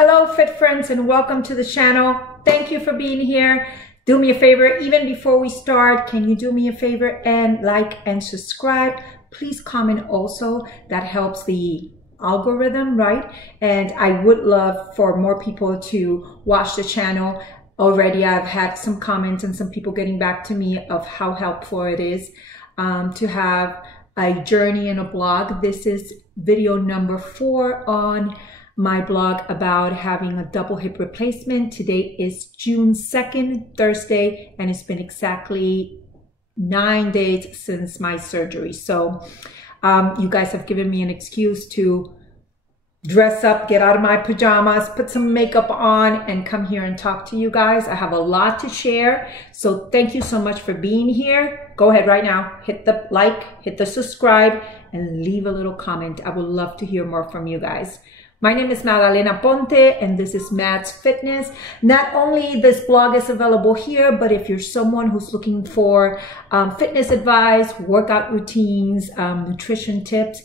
Hello fit friends and welcome to the channel. Thank you for being here. Do me a favor, even before we start, can you do me a favor and like and subscribe? Please comment also. That helps the algorithm, right? And I would love for more people to watch the channel. Already I've had some comments and some people getting back to me of how helpful it is to have a journey in a blog. This is video number 4 on my blog about having a double hip replacement. Today is June 2nd, Thursday, and it's been exactly 9 days since my surgery. So you guys have given me an excuse to dress up, get out of my pajamas, put some makeup on, and come here and talk to you guys. I have a lot to share. So thank you so much for being here. Go ahead right now, hit the like, hit the subscribe, and leave a little comment. I would love to hear more from you guys. My name is Madalena Ponte, and this is Mads Fitness. Not only this blog is available here, but if you're someone who's looking for fitness advice, workout routines, nutrition tips,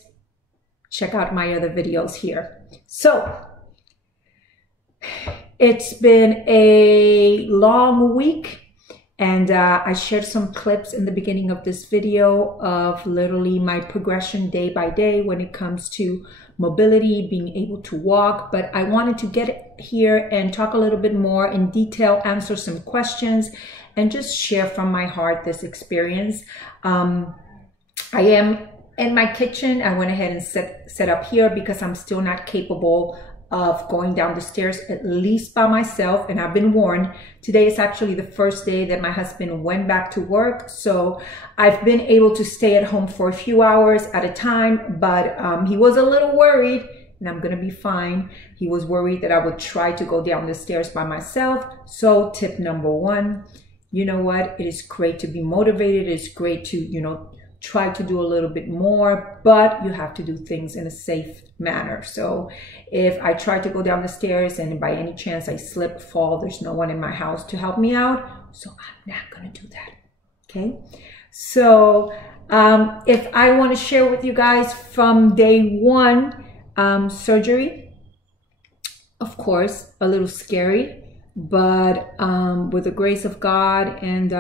check out my other videos here. So, it's been a long week, and I shared some clips in the beginning of this video of literally my progression day by day when it comes to mobility, being able to walk. But I wanted to get here and talk a little bit more in detail, answer some questions, and just share from my heart this experience. I am in my kitchen. I went ahead and set up here because I'm still not capable of going down the stairs, at least by myself. And I've been warned, today is actually the first day that my husband went back to work. So I've been able to stay at home for a few hours at a time, but he was a little worried, and I'm gonna be fine. He was worried that I would try to go down the stairs by myself. So tip number 1, you know what? It is great to be motivated. It's great to, try to do a little bit more, but you have to do things in a safe manner. So if I try to go down the stairs and by any chance I slip, fall, there's no one in my house to help me out. So I'm not gonna do that, okay? So if I wanna share with you guys from day 1, surgery, of course, a little scary, but with the grace of God and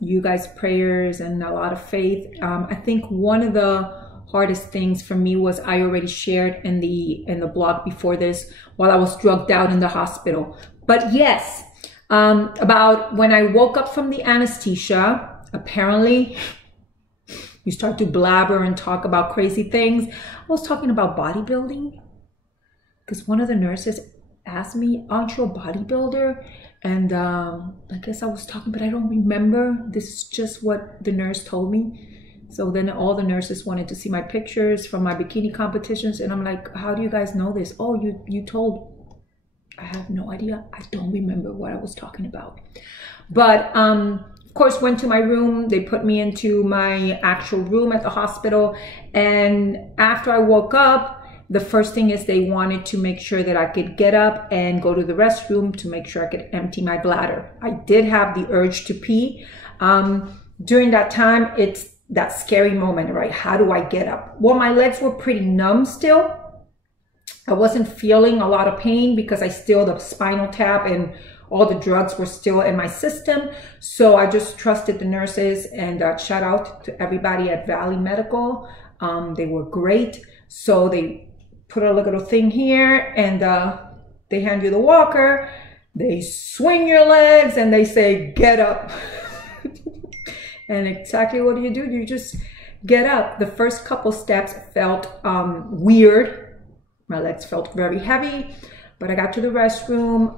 you guys' prayers and a lot of faith. I think one of the hardest things for me was I already shared in the blog before this while I was drugged out in the hospital. But yes, about when I woke up from the anesthesia, apparently you start to blabber and talk about crazy things. I was talking about bodybuilding because one of the nurses asked me, "Aren't you a bodybuilder?" And I guess I was talking, but I don't remember. This is just what the nurse told me. So then all the nurses wanted to see my pictures from my bikini competitions. And I'm like, how do you guys know this? Oh, you told. I have no idea. I don't remember what I was talking about. But of course, went to my room. They put me into my actual room at the hospital. And after I woke up, the first thing is they wanted to make sure that I could get up and go to the restroom to make sure I could empty my bladder. I did have the urge to pee. During that time, it's that scary moment, right? How do I get up? Well, my legs were pretty numb still. I wasn't feeling a lot of pain because the spinal tap and all the drugs were still in my system. So I just trusted the nurses, and shout out to everybody at Valley Medical. They were great. So they put a little thing here, and they hand you the walker, they swing your legs, and they say, get up. And exactly what do? You just get up. The first couple steps felt weird. My legs felt very heavy, but I got to the restroom.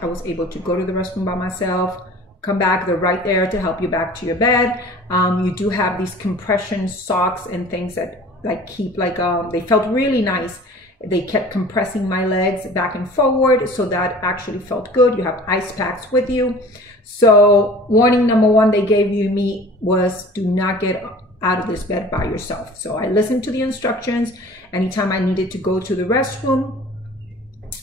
I was able to go to the restroom by myself, come back, they're right there to help you back to your bed. You do have these compression socks and things that keep they felt really nice. They kept compressing my legs back and forward, so that actually felt good. You have ice packs with you. So warning number 1 they gave me was, do not get out of this bed by yourself. So I listened to the instructions. Anytime I needed to go to the restroom,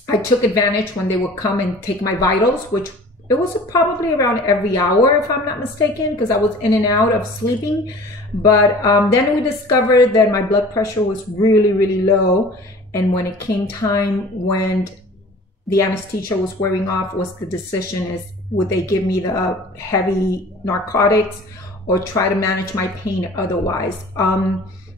I took advantage when they would come and take my vitals, which it was probably around every hour, if I'm not mistaken, because I was in and out of sleeping. But then we discovered that my blood pressure was really, really low. And when it came time when the anesthesia was wearing off was the decision is, would they give me the heavy narcotics or try to manage my pain otherwise?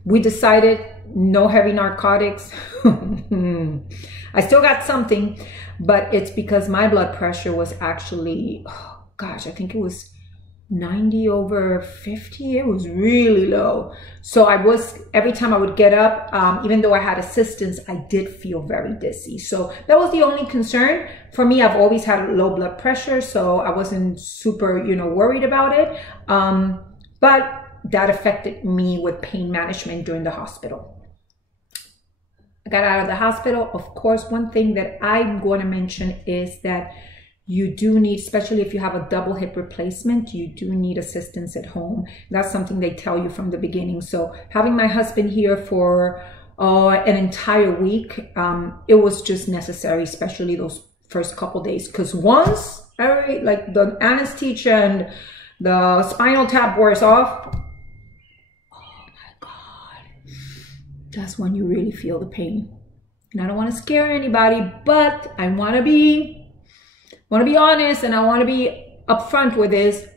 We decided no heavy narcotics. I still got something, but it's because my blood pressure was actually, oh gosh, I think it was 90/50. It was really low. So every time I would get up, even though I had assistance, I did feel very dizzy. So that was the only concern for me. I've always had low blood pressure, so I wasn't super, worried about it. But that affected me with pain management during the hospital. I got out of the hospital. Of course, one thing that I'm going to mention is that you do need, especially if you have a double hip replacement, you do need assistance at home. That's something they tell you from the beginning. So having my husband here for an entire week, it was just necessary, especially those first couple days. Because once, like the anesthesia and the spinal tap wears off, oh my God, that's when you really feel the pain. And I don't want to scare anybody, but I want to be honest, and I want to be upfront with this.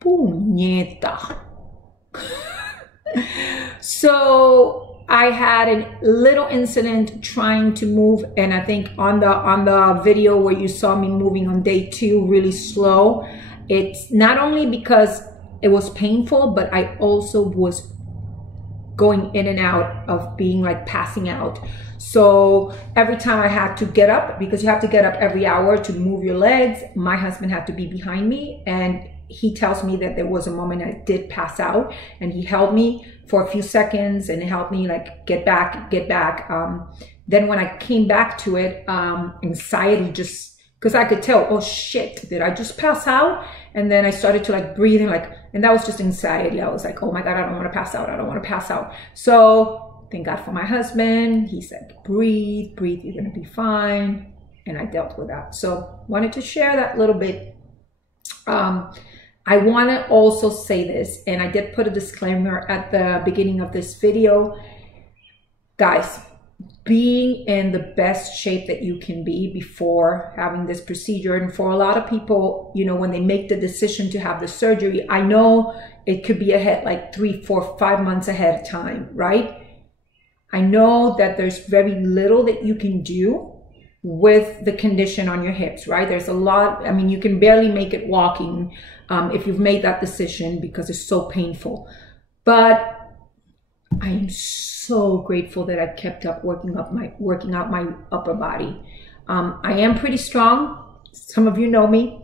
Puñeta. So I had a little incident trying to move, and I think on the video where you saw me moving on day 2 really slow, it's not only because it was painful, but I also was going in and out of being like passing out. So every time I had to get up, because you have to get up every hour to move your legs, my husband had to be behind me, and he tells me that there was a moment I did pass out, and he held me for a few seconds and helped me like get back. Then when I came back to it, anxiety just, because I could tell, oh shit, did I just pass out? And then I started to like breathing, and that was just anxiety. I was like, oh my God, I don't want to pass out. I don't want to pass out. So thank God for my husband. He said, breathe, you're going to be fine. And I dealt with that. So wanted to share that little bit. I want to also say this, and I did put a disclaimer at the beginning of this video. Guys, being in the best shape that you can be before having this procedure. And for a lot of people, when they make the decision to have the surgery, I know it could be ahead like 3, 4, 5 months ahead of time, right? I know that there's very little that you can do with the condition on your hips, right? There's a lot, you can barely make it walking if you've made that decision because it's so painful. But I am so grateful that I kept up working out my upper body. I am pretty strong. Some of you know me.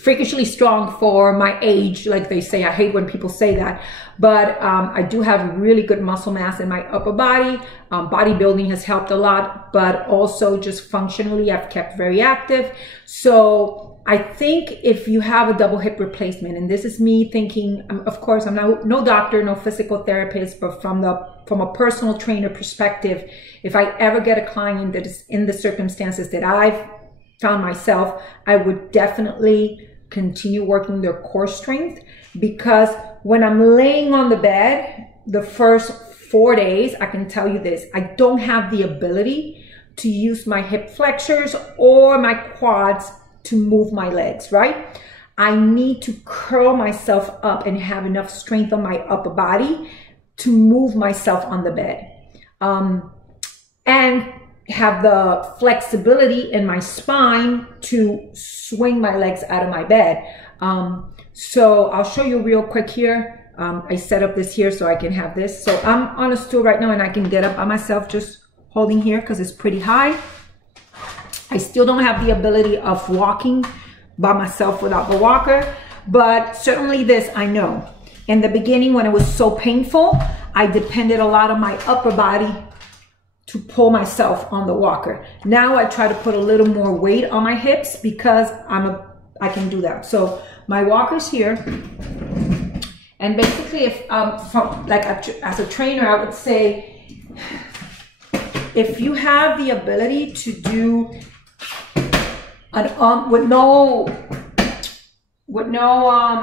Freakishly strong for my age, like they say. I hate when people say that, but I do have really good muscle mass in my upper body. Bodybuilding has helped a lot, but also just functionally, I've kept very active. So I think if you have a double hip replacement, and this is me thinking, of course, I'm no doctor, no physical therapist, but from a personal trainer perspective, if I ever get a client that is in the circumstances that I've found myself, I would definitely continue working their core strength, because when I'm laying on the bed, the first 4 days, I can tell you this, I don't have the ability to use my hip flexors or my quads to move my legs, right? I need to curl myself up and have enough strength on my upper body to move myself on the bed. And have the flexibility in my spine to swing my legs out of my bed. So I'll show you real quick here. I set up this here so I can have this. So I'm on a stool right now and I can get up by myself just holding here because it's pretty high. I still don't have the ability of walking by myself without the walker, but certainly this I know. In the beginning, when it was so painful, I depended a lot on my upper body to pull myself on the walker. Now I try to put a little more weight on my hips because I can do that. So my walker's here, and basically, if as a trainer, I would say, if you have the ability to do an with no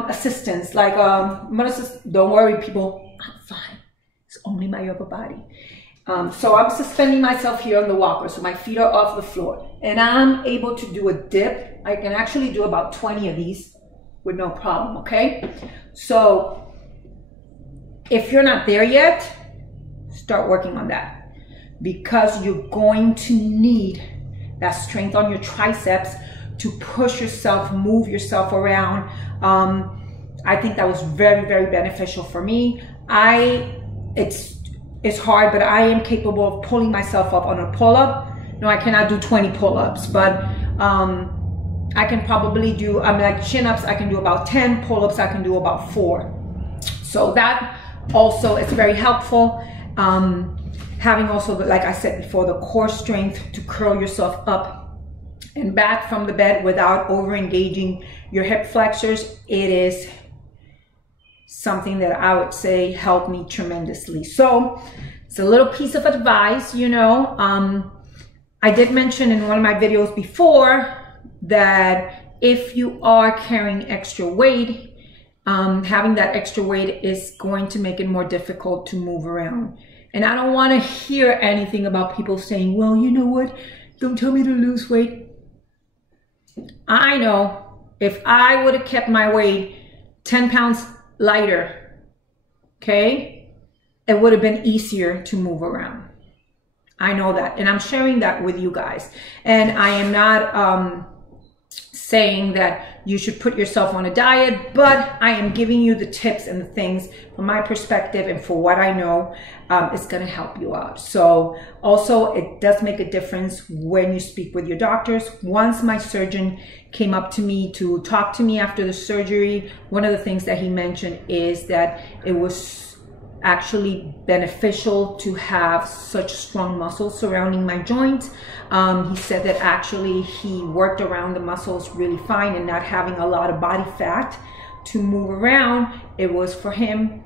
assistance, like don't worry, people, I'm fine. It's only my upper body. So I'm suspending myself here on the walker, so my feet are off the floor, and I'm able to do a dip. I can actually do about 20 of these with no problem, okay? So if you're not there yet, start working on that, because you're going to need that strength on your triceps to push yourself, move yourself around. I think that was very, very beneficial for me. It's hard, but I am capable of pulling myself up on a pull-up. No, I cannot do 20 pull-ups, but I can probably do, like chin-ups, I can do about 10, pull-ups, I can do about 4. So that also is very helpful. Having also, like I said before, the core strength to curl yourself up and back from the bed without over-engaging your hip flexors, it is something that I would say helped me tremendously. So it's a little piece of advice, you know. I did mention in one of my videos before that if you are carrying extra weight, having that extra weight is going to make it more difficult to move around. And I don't want to hear anything about people saying, well, you know what, don't tell me to lose weight. I know if I would have kept my weight 10 pounds lighter, okay, it would have been easier to move around. I know that, and I'm sharing that with you guys. And I am not saying that you should put yourself on a diet, but I am giving you the tips and the things from my perspective and for what I know is going to help you out. So also, it does make a difference when you speak with your doctors. Once my surgeon came up to me to talk to me after the surgery, one of the things that he mentioned is that it was actually beneficial to have such strong muscles surrounding my joints. He said that actually he worked around the muscles really fine, and not having a lot of body fat to move around, it was for him,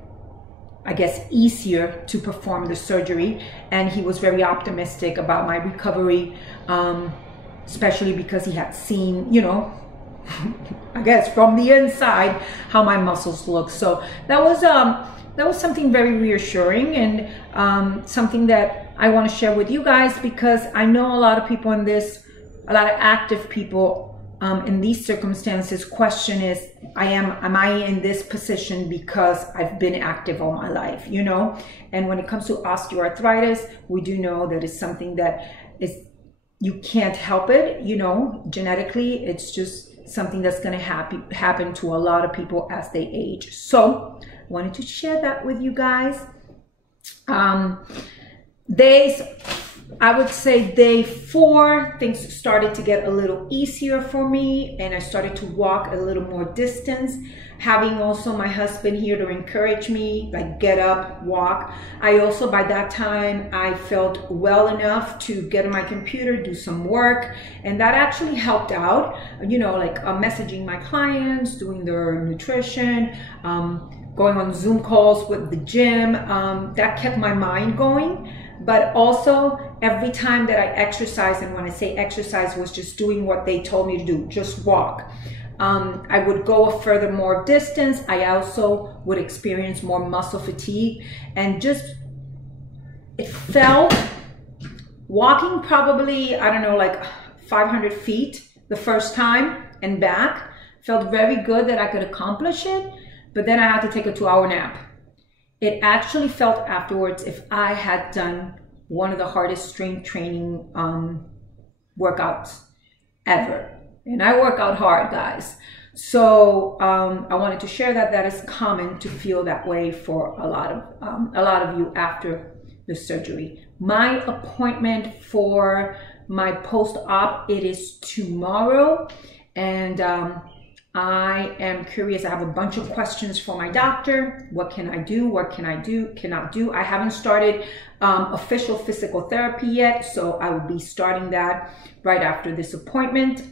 I guess, easier to perform the surgery. And he was very optimistic about my recovery, especially because he had seen, you know, I guess from the inside how my muscles look. So that was something very reassuring, and something that I want to share with you guys, because I know a lot of people in this, a lot of active people in these circumstances question is, am I in this position because I've been active all my life, you know? And when it comes to osteoarthritis, we do know that it's something that is, you can't help it, you know, genetically. It's just something that's going to happen to a lot of people as they age. So wanted to share that with you guys. I would say day 4, things started to get a little easier for me, and I started to walk a little more distance. Having also my husband here to encourage me, like get up, walk. I also, by that time, I felt well enough to get on my computer, do some work, and that actually helped out, you know, like messaging my clients, doing their nutrition, going on Zoom calls with the gym. That kept my mind going. But also, every time that I exercise, and when I say exercise, was just doing what they told me to do, just walk. I would go a further more distance. I also would experience more muscle fatigue, and just, it felt, walking probably, I don't know, like 500 feet the first time and back, felt very good that I could accomplish it. But then I had to take a 2-hour nap. It actually felt afterwards if I had done one of the hardest strength training workouts ever. And I work out hard, guys. So I wanted to share that. That is common to feel that way for a lot of you after the surgery. My appointment for my post-op, it is tomorrow. And I am curious. I have a bunch of questions for my doctor. What can I do? What can I do? Cannot do? I haven't started official physical therapy yet, so I will be starting that right after this appointment.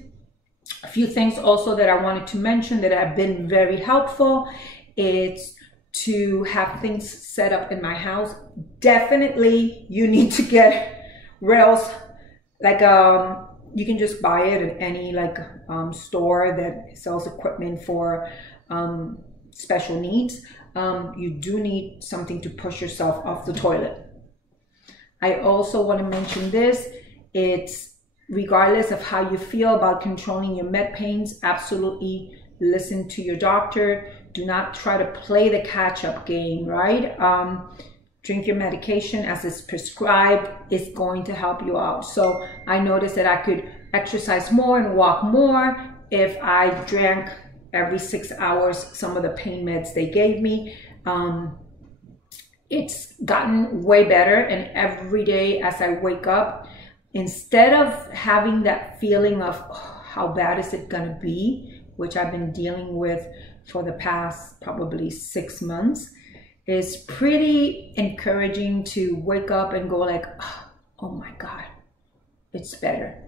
A few things also that I wanted to mention that have been very helpful. It's to have things set up in my house. Definitely, you need to get rails, like you can just buy it at any store that sells equipment for special needs. You do need something to push yourself off the toilet. I also want to mention this. It's regardless of how you feel about controlling your med pains, absolutely listen to your doctor. Do not try to play the catch-up game, right? Drink your medication as it's prescribed. It's going to help you out. So I noticed that I could exercise more and walk more if I drank every 6 hours some of the pain meds they gave me. It's gotten way better, and every day as I wake up, instead of having that feeling of how bad is it gonna be, which I've been dealing with for the past probably 6 months, it's pretty encouraging to wake up and go like, oh my God, it's better.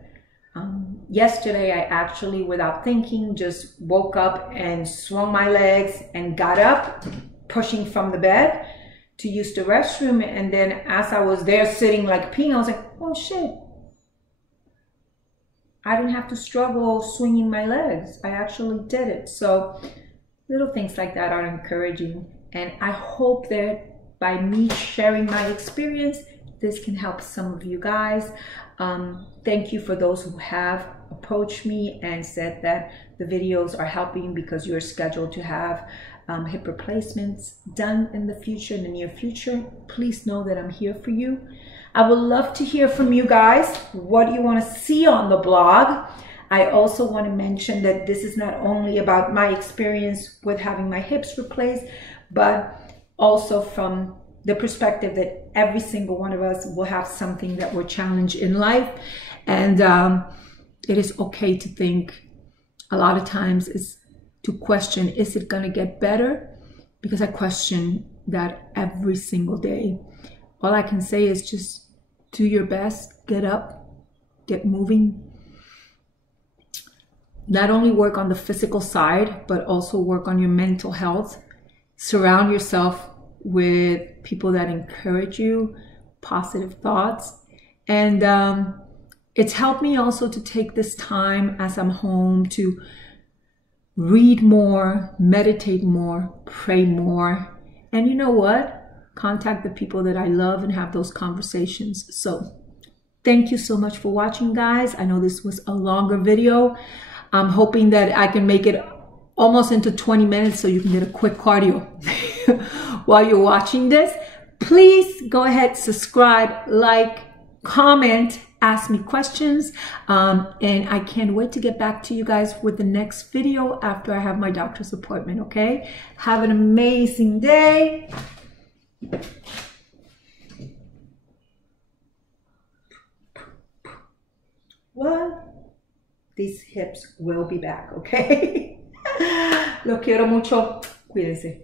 Yesterday, I actually, without thinking, just woke up and swung my legs and got up, pushing from the bed to use the restroom. And then as I was there sitting like peeing, I was like, oh shit. I didn't have to struggle swinging my legs. I actually did it. So little things like that are encouraging. And I hope that by me sharing my experience, this can help some of you guys. Thank you for those who have approached me and said that the videos are helping because you're scheduled to have hip replacements done in the future, in the near future. Please know that I'm here for you. I would love to hear from you guys. What do you want to see on the blog? I also want to mention that this is not only about my experience with having my hips replaced, but also from the perspective that every single one of us will have something that we're challenged in life. And it is okay to think, a lot of times is to question, is it going to get better? Because I question that every single day. All I can say is just do your best, get up, get moving. Not only work on the physical side, but also work on your mental health. Surround yourself with people that encourage you, positive thoughts. And it's helped me also to take this time as I'm home to read more, meditate more, pray more. And you know what? Contact the people that I love and have those conversations. So thank you so much for watching, guys. I know this was a longer video. I'm hoping that I can make it almost into 20 minutes so you can get a quick cardio while you're watching this. Please go ahead, subscribe, like, comment, ask me questions. And I can't wait to get back to you guys with the next video after I have my doctor's appointment, okay? Have an amazing day. What? These hips will be back, okay? Lo quiero mucho. Cuídense.